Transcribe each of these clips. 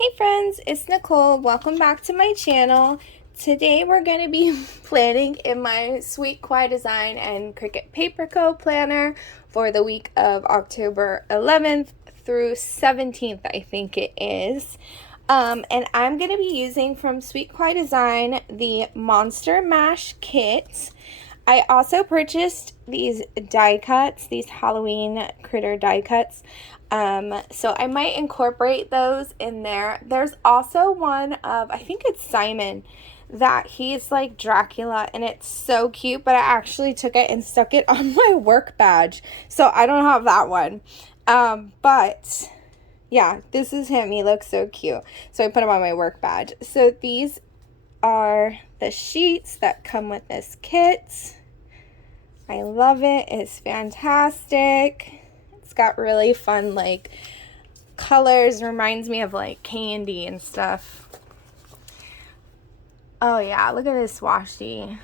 Hey friends, it's Nicole. Welcome back to my channel. Today we're going to be planning in my LiQWYD design and Cricut Paper Co planner for the week of October 11th through 17th, I think it is. And I'm going to be using from LiQWYD Design the Monster Mash kit. I also purchased these die cuts, these Halloween critter die cuts. So I might incorporate those in there. There's also one of, I think it's Simon, that he's like Dracula and it's so cute, but I actually took it and stuck it on my work badge. So I don't have that one. But yeah, this is him. He looks so cute. So I put him on my work badge. So these are the sheets that come with this kit. I love it. It's fantastic. It's got really fun like colors. Reminds me of like candy and stuff. Oh yeah, look at this washi.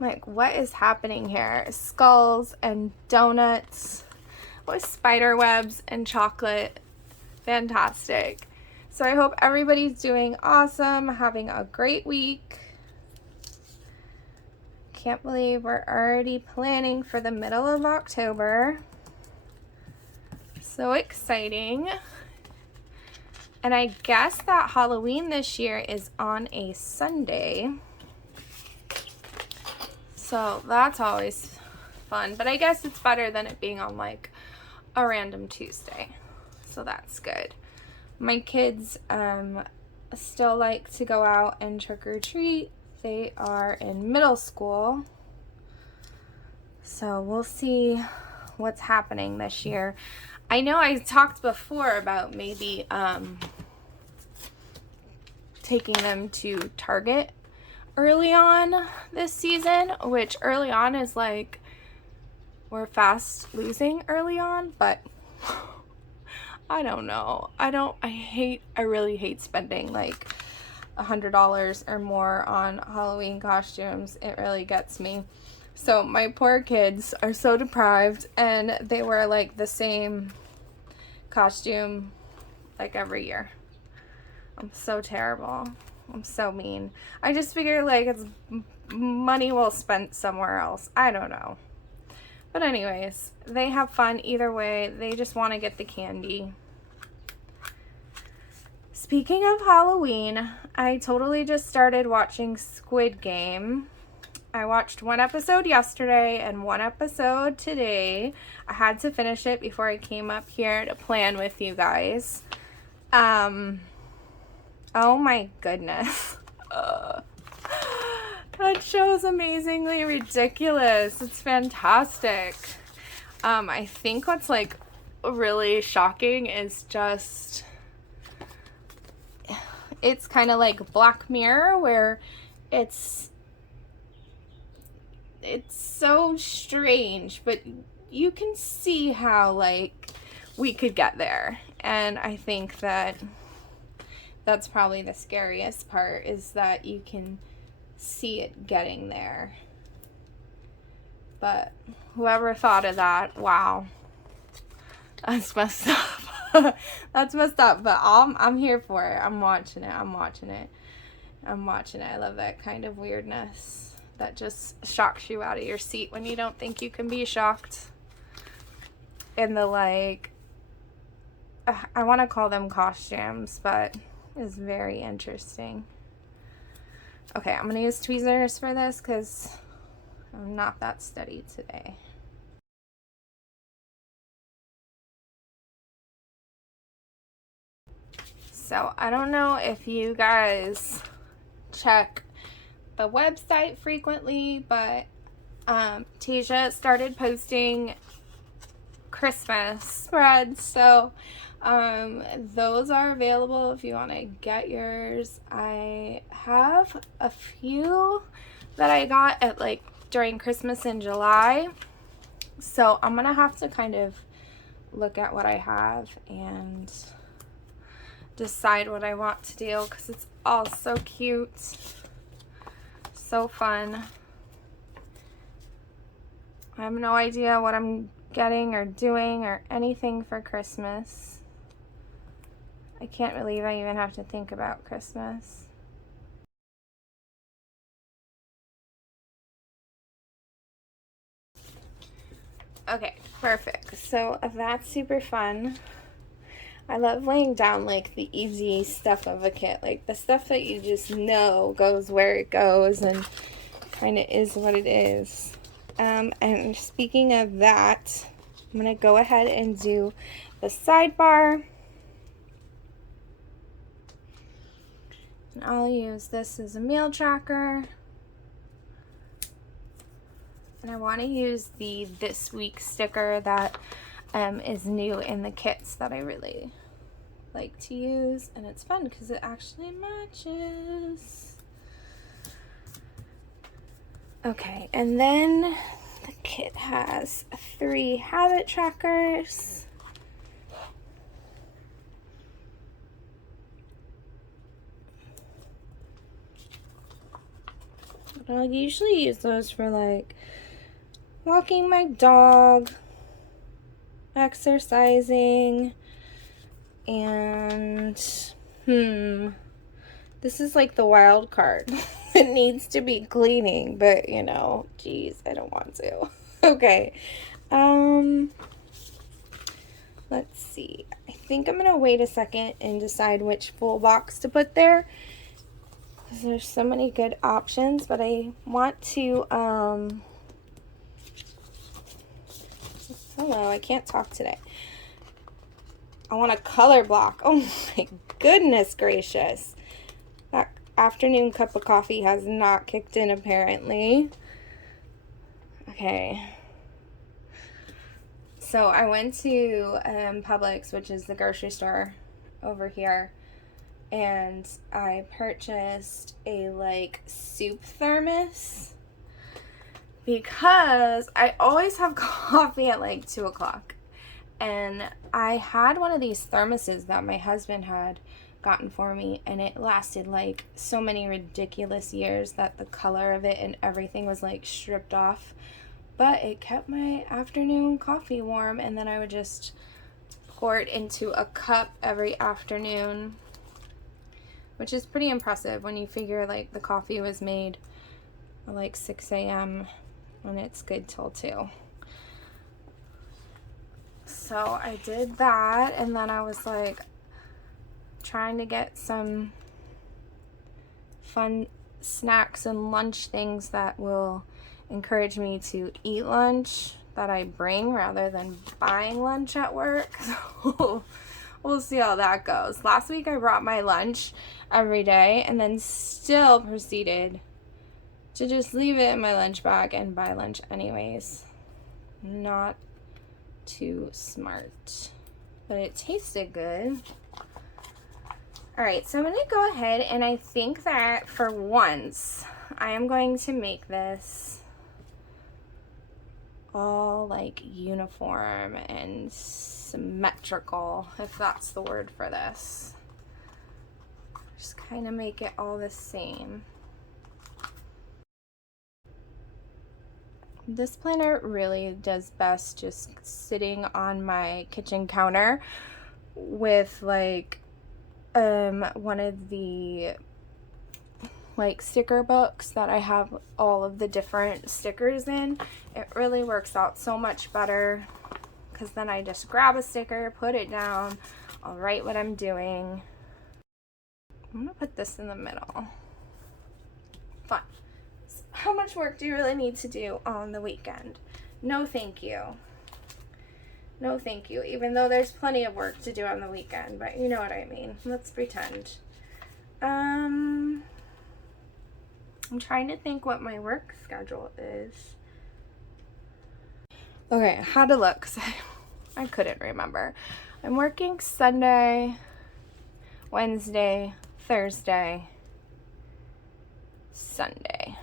Like, what is happening here? Skulls and donuts with spider webs and chocolate. Fantastic. So I hope everybody's doing awesome, having a great week. Can't believe we're already planning for the middle of October. So exciting. And I guess that Halloween this year is on a Sunday. So that's always fun. But I guess it's better than it being on like a random Tuesday. So that's good. My kids still like to go out and trick or treat. They are in middle school. So we'll see what's happening this year. I know I talked before about maybe taking them to Target early on this season, which early on is like we're fast losing early on, but I don't know. I really hate spending like $100 or more on Halloween costumes. It really gets me. So my poor kids are so deprived and they wear like the same costume like every year. I'm so terrible. I'm so mean. I just figure like it's money well spent somewhere else. I don't know. But anyways, they have fun either way. They just want to get the candy. Speaking of Halloween, I totally just started watching Squid Game. I watched one episode yesterday and one episode today. I had to finish it before I came up here to plan with you guys. Oh my goodness. That show is amazingly ridiculous. It's fantastic. I think what's like really shocking is just it's kind of like Black Mirror where it's so strange, but you can see how like we could get there. And I think that that's probably the scariest part, is that you can see it getting there. But whoever thought of that, wow, that's messed up. That's messed up, but I'm here for it. I'm watching it. I love that kind of weirdness that just shocks you out of your seat when you don't think you can be shocked. And the like, I want to call them costumes, but it's very interesting. Okay, I'm gonna use tweezers for this because I'm not that steady today. So I don't know if you guys check the website frequently, but Tasia started posting Christmas spreads, so those are available if you want to get yours. I have a few that I got at like during Christmas in July, so I'm gonna have to kind of look at what I have and decide what I want to do, because it's all so cute, so fun. I have no idea what I'm getting or doing or anything for Christmas. I can't believe I even have to think about Christmas. Okay, perfect. So that's super fun. I love laying down like the easy stuff of a kit, like the stuff that you just know goes where it goes and kind of is what it is. And speaking of that, I'm going to go ahead and do the sidebar. And I'll use this as a meal tracker. And I want to use the This Week sticker that is new in the kits that I really like to use. And it's fun because it actually matches. Okay, and then the kit has 3 habit trackers. I'll usually use those for like walking my dog, exercising, and this is like the wild card. It needs to be cleaning, but you know, geez, I don't want to. Okay. Let's see. I think I'm gonna wait a second and decide which full box to put there. There's so many good options, but I want to, hello, I can't talk today. I want a color block. Oh my goodness gracious. That afternoon cup of coffee has not kicked in apparently. Okay. So I went to Publix, which is the grocery store over here, and I purchased a like soup thermos because I always have coffee at like 2 o'clock. And I had one of these thermoses that my husband had gotten for me, and it lasted like so many ridiculous years that the color of it and everything was like stripped off. But it kept my afternoon coffee warm, and then I would just pour it into a cup every afternoon, which is pretty impressive when you figure like the coffee was made at like 6 a.m. and it's good till 2. So I did that, and then I was like trying to get some fun snacks and lunch things that will encourage me to eat lunch that I bring rather than buying lunch at work. So we'll see how that goes. Last week I brought my lunch every day and then still proceeded to just leave it in my lunch bag and buy lunch anyways. Not too smart, but it tasted good. All right, so I'm gonna go ahead, and I think that for once I am going to make this all like uniform and symmetrical, if that's the word for this. Just kind of make it all the same. This planner really does best just sitting on my kitchen counter with like one of the like sticker books that I have all of the different stickers in. It really works out so much better because then I just grab a sticker, put it down, I'll write what I'm doing. I'm gonna put this in the middle. Fun. How much work do you really need to do on the weekend? No thank you. No thank you, even though there's plenty of work to do on the weekend, but you know what I mean. Let's pretend. I'm trying to think what my work schedule is. Okay, I had to look because I couldn't remember. I'm working Sunday, Wednesday, Thursday, Sunday.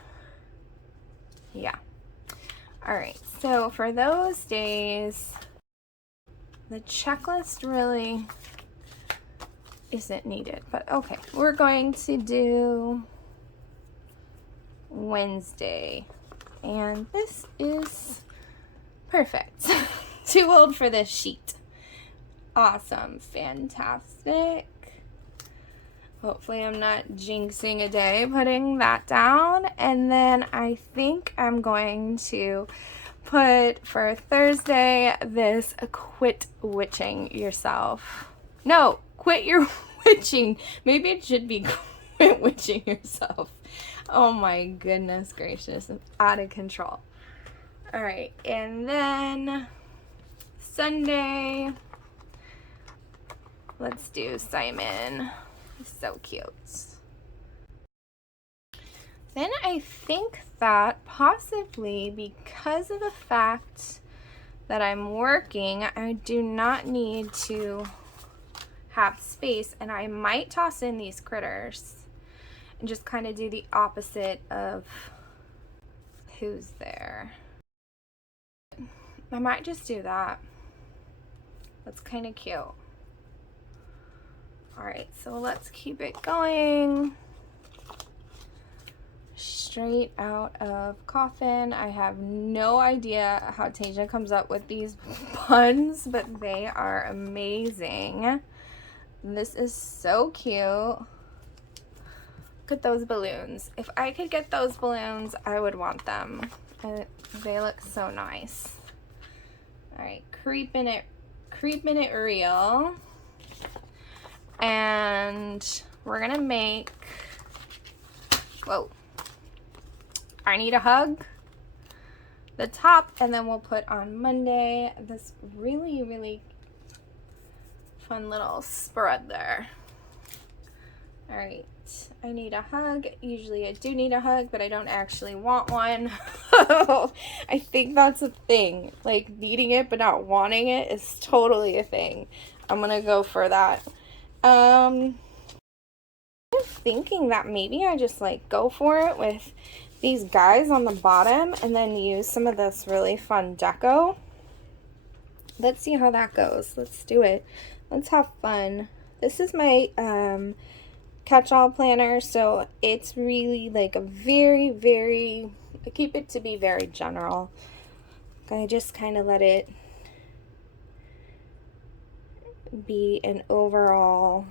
Yeah. All right, so for those days, the checklist really isn't needed, but okay, we're going to do Wednesday, and this is perfect. Too old for this sheet. Awesome, fantastic. Hopefully I'm not jinxing a day putting that down. And then I think I'm going to put for Thursday this quit witching yourself. No, quit your witching. Maybe it should be quit witching yourself. Oh my goodness gracious, I'm out of control. All right, and then Sunday, let's do Simon. He's so cute. Then I think that possibly because of the fact that I'm working, I do not need to have space, and I might toss in these critters and just kind of do the opposite of who's there. I might just do that. That's kind of cute. All right, so let's keep it going. Straight out of Coffin. I have no idea how Tasia comes up with these puns, but they are amazing. This is so cute. Look at those balloons. If I could get those balloons, I would want them. They look so nice. All right, creeping it real. And we're gonna make, whoa, I need a hug, the top, and then we'll put on Monday this really, really fun little spread there. All right, I need a hug. Usually I do need a hug, but I don't actually want one. I think that's a thing. Like, needing it but not wanting it is totally a thing. I'm gonna go for that. I'm thinking that maybe I just like go for it with these guys on the bottom and then use some of this really fun deco. Let's see how that goes. Let's do it. Let's have fun. This is my catch-all planner, so it's really like a very, very, I keep it to be very general. I just kind of let it be an overall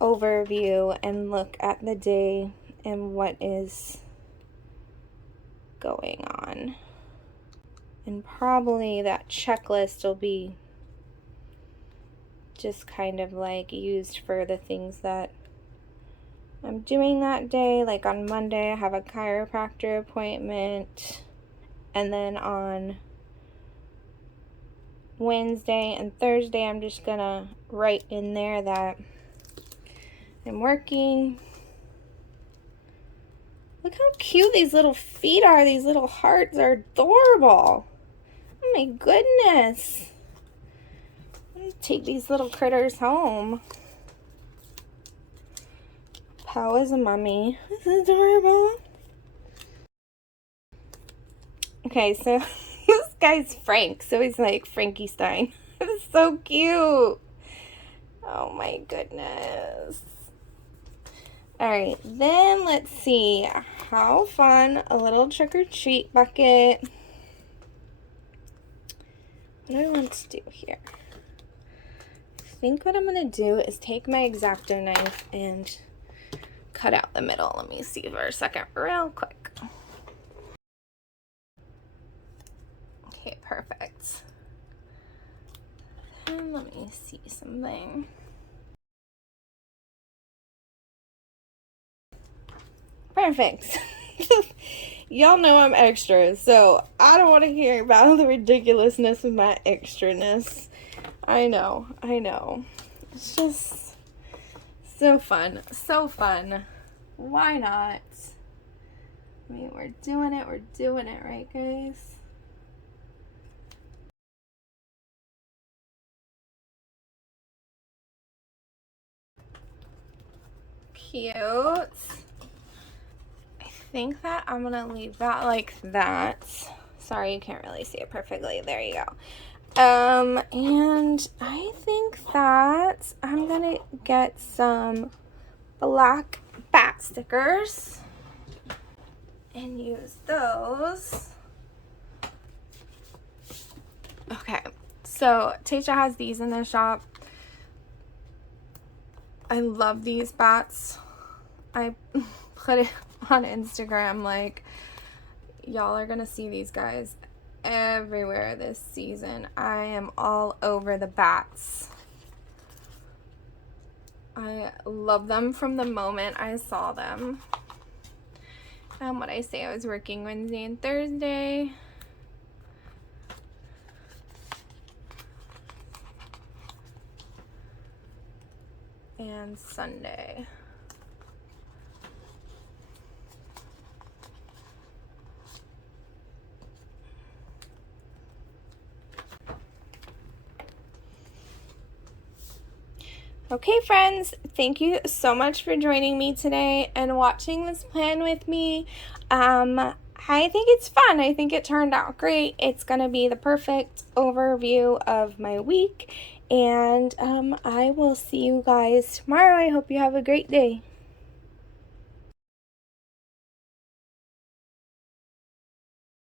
overview and look at the day and what is going on. And probably that checklist will be just kind of like used for the things that I'm doing that day. Like on Monday, I have a chiropractor appointment, and then on Wednesday and Thursday, I'm just gonna write in there that I'm working. Look how cute these little feet are. These little hearts are adorable. Oh my goodness. I'm gonna take these little critters home. Pow is a mummy. This is adorable. Okay, so this guy's Frank, so he's like Frankenstein. It's so cute. Oh my goodness. All right, then let's see. How fun, a little trick-or-treat bucket. What do I want to do here? I think what I'm gonna do is take my X-Acto knife and cut out the middle. Let me see for a second real quick. Okay, perfect. And let me see something. Perfect. Y'all know I'm extra, so I don't want to hear about the ridiculousness of my extraness. I know. It's just so fun. So fun. Why not? I mean, we're doing it, right, guys? Cute. I think that I'm gonna leave that like that. Sorry, you can't really see it perfectly. There you go. And I think that I'm gonna get some black bat stickers and use those. Okay, so Tasha has these in the shop. I love these bats. I put it on Instagram, like, y'all are gonna see these guys everywhere this season. I am all over the bats. I love them from the moment I saw them. What I say, I was working Wednesday and Thursday. And Sunday. Okay, friends, thank you so much for joining me today and watching this plan with me. I think it's fun. I think it turned out great. It's going to be the perfect overview of my week, and I will see you guys tomorrow. I hope you have a great day.